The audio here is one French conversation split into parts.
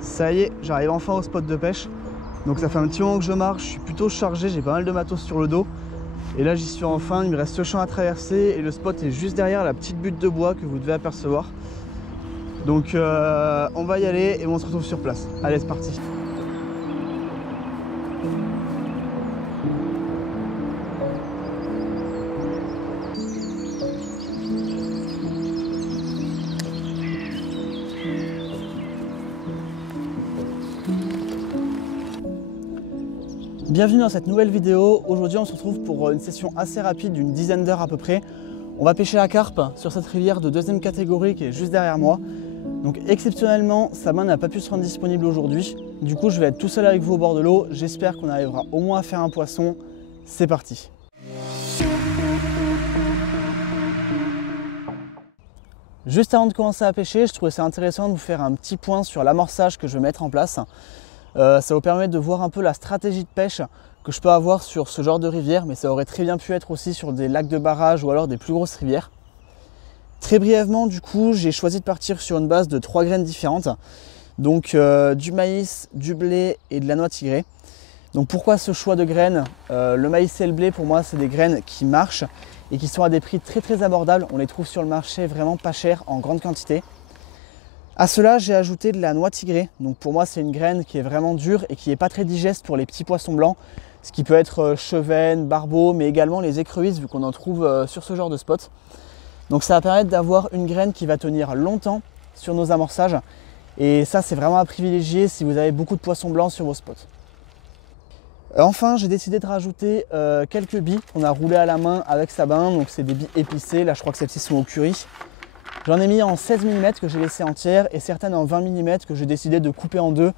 Ça y est, j'arrive enfin au spot de pêche. Donc ça fait un petit moment que je marche, je suis plutôt chargé, j'ai pas mal de matos sur le dos. Et là j'y suis enfin, il me reste ce champ à traverser et le spot est juste derrière la petite butte de bois que vous devez apercevoir. Donc on va y aller et on se retrouve sur place. Allez, c'est parti. Bienvenue dans cette nouvelle vidéo. Aujourd'hui on se retrouve pour une session assez rapide d'une dizaine d'heures à peu près. On va pêcher la carpe sur cette rivière de deuxième catégorie qui est juste derrière moi. Donc exceptionnellement, Sabin n'a pas pu se rendre disponible aujourd'hui. Du coup je vais être tout seul avec vous au bord de l'eau. J'espère qu'on arrivera au moins à faire un poisson. C'est parti. Juste avant de commencer à pêcher, je trouvais ça intéressant de vous faire un petit point sur l'amorçage que je vais mettre en place. Ça vous permet de voir un peu la stratégie de pêche que je peux avoir sur ce genre de rivière, mais ça aurait très bien pu être aussi sur des lacs de barrage ou alors des plus grosses rivières. Très brièvement, du coup, j'ai choisi de partir sur une base de 3 graines différentes. Donc du maïs, du blé et de la noix tigrée. Donc pourquoi ce choix de graines? Le maïs et le blé, pour moi, c'est des graines qui marchent et qui sont à des prix très abordables. On les trouve sur le marché vraiment pas cher, en grande quantité. À cela, j'ai ajouté de la noix tigrée. Donc pour moi, c'est une graine qui est vraiment dure et qui n'est pas très digeste pour les petits poissons blancs. Ce qui peut être chevenne, barbeau, mais également les écrevisses, vu qu'on en trouve sur ce genre de spot. Donc ça va permettre d'avoir une graine qui va tenir longtemps sur nos amorçages. Et ça, c'est vraiment à privilégier si vous avez beaucoup de poissons blancs sur vos spots. Enfin, j'ai décidé de rajouter quelques billes qu'on a roulées à la main avec Sabin. Donc c'est des billes épicées. Là, je crois que celles-ci sont au curry. J'en ai mis en 16 mm que j'ai laissé entières et certaines en 20 mm que j'ai décidé de couper en deux.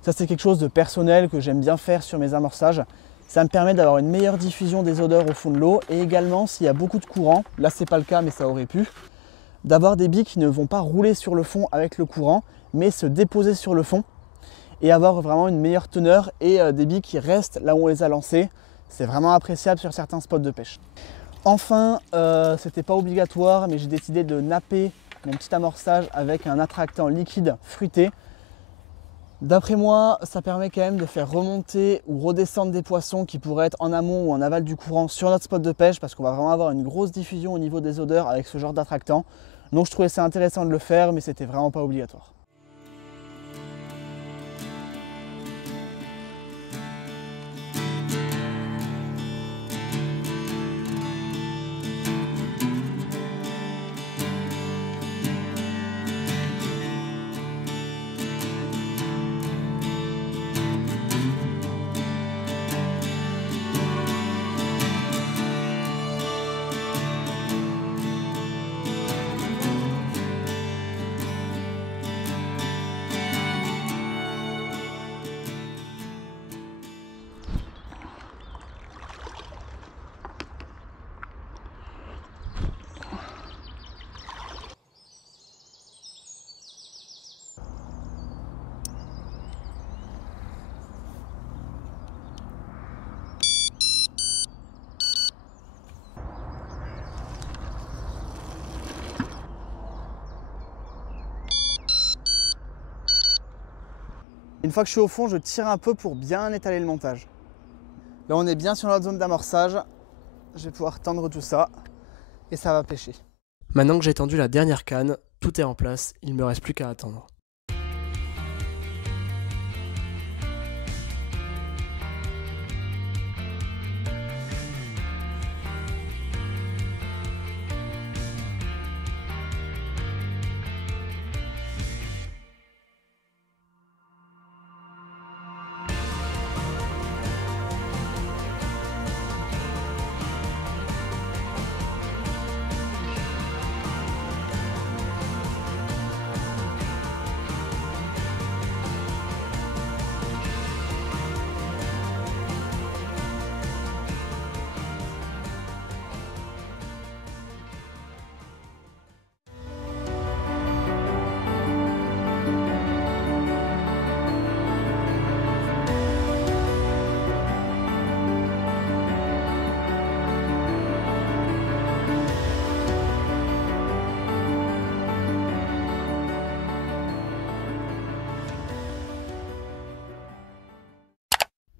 Ça, c'est quelque chose de personnel que j'aime bien faire sur mes amorçages. Ça me permet d'avoir une meilleure diffusion des odeurs au fond de l'eau et également, s'il y a beaucoup de courant, là c'est pas le cas mais ça aurait pu, d'avoir des billes qui ne vont pas rouler sur le fond avec le courant mais se déposer sur le fond et avoir vraiment une meilleure teneur et des billes qui restent là où on les a lancées. C'est vraiment appréciable sur certains spots de pêche. Enfin, c'était pas obligatoire, mais j'ai décidé de napper mon petit amorçage avec un attractant liquide fruité. D'après moi, ça permet quand même de faire remonter ou redescendre des poissons qui pourraient être en amont ou en aval du courant sur notre spot de pêche, parce qu'on va vraiment avoir une grosse diffusion au niveau des odeurs avec ce genre d'attractant. Donc je trouvais ça intéressant de le faire, mais c'était vraiment pas obligatoire. Une fois que je suis au fond, je tire un peu pour bien étaler le montage. Là, on est bien sur notre zone d'amorçage. Je vais pouvoir tendre tout ça et ça va pêcher. Maintenant que j'ai tendu la dernière canne, tout est en place, il ne me reste plus qu'à attendre.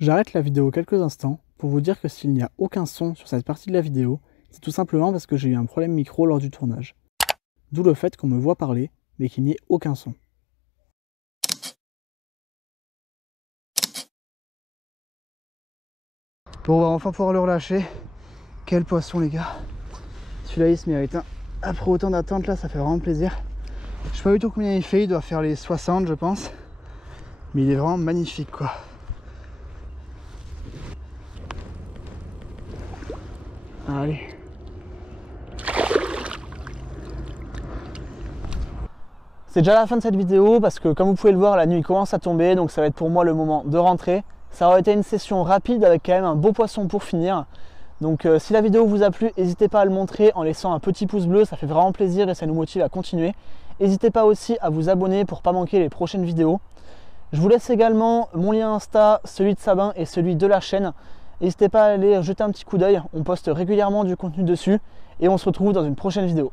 J'arrête la vidéo quelques instants pour vous dire que s'il n'y a aucun son sur cette partie de la vidéo, c'est tout simplement parce que j'ai eu un problème micro lors du tournage. D'où le fait qu'on me voit parler, mais qu'il n'y ait aucun son. Bon, on va enfin pouvoir le relâcher. Quel poisson, les gars. Celui-là, il se mérite. Après autant d'attente, là, ça fait vraiment plaisir. Je sais pas du tout combien il fait, il doit faire les 60, je pense. Mais il est vraiment magnifique, quoi. Allez. C'est déjà la fin de cette vidéo parce que comme vous pouvez le voir, la nuit commence à tomber, donc ça va être pour moi le moment de rentrer. Ça aurait été une session rapide avec quand même un beau poisson pour finir. Donc si la vidéo vous a plu, n'hésitez pas à le montrer en laissant un petit pouce bleu, ça fait vraiment plaisir et ça nous motive à continuer. N'hésitez pas aussi à vous abonner pour ne pas manquer les prochaines vidéos. Je vous laisse également mon lien Insta, celui de Sabin et celui de la chaîne. N'hésitez pas à aller jeter un petit coup d'œil, on poste régulièrement du contenu dessus et on se retrouve dans une prochaine vidéo.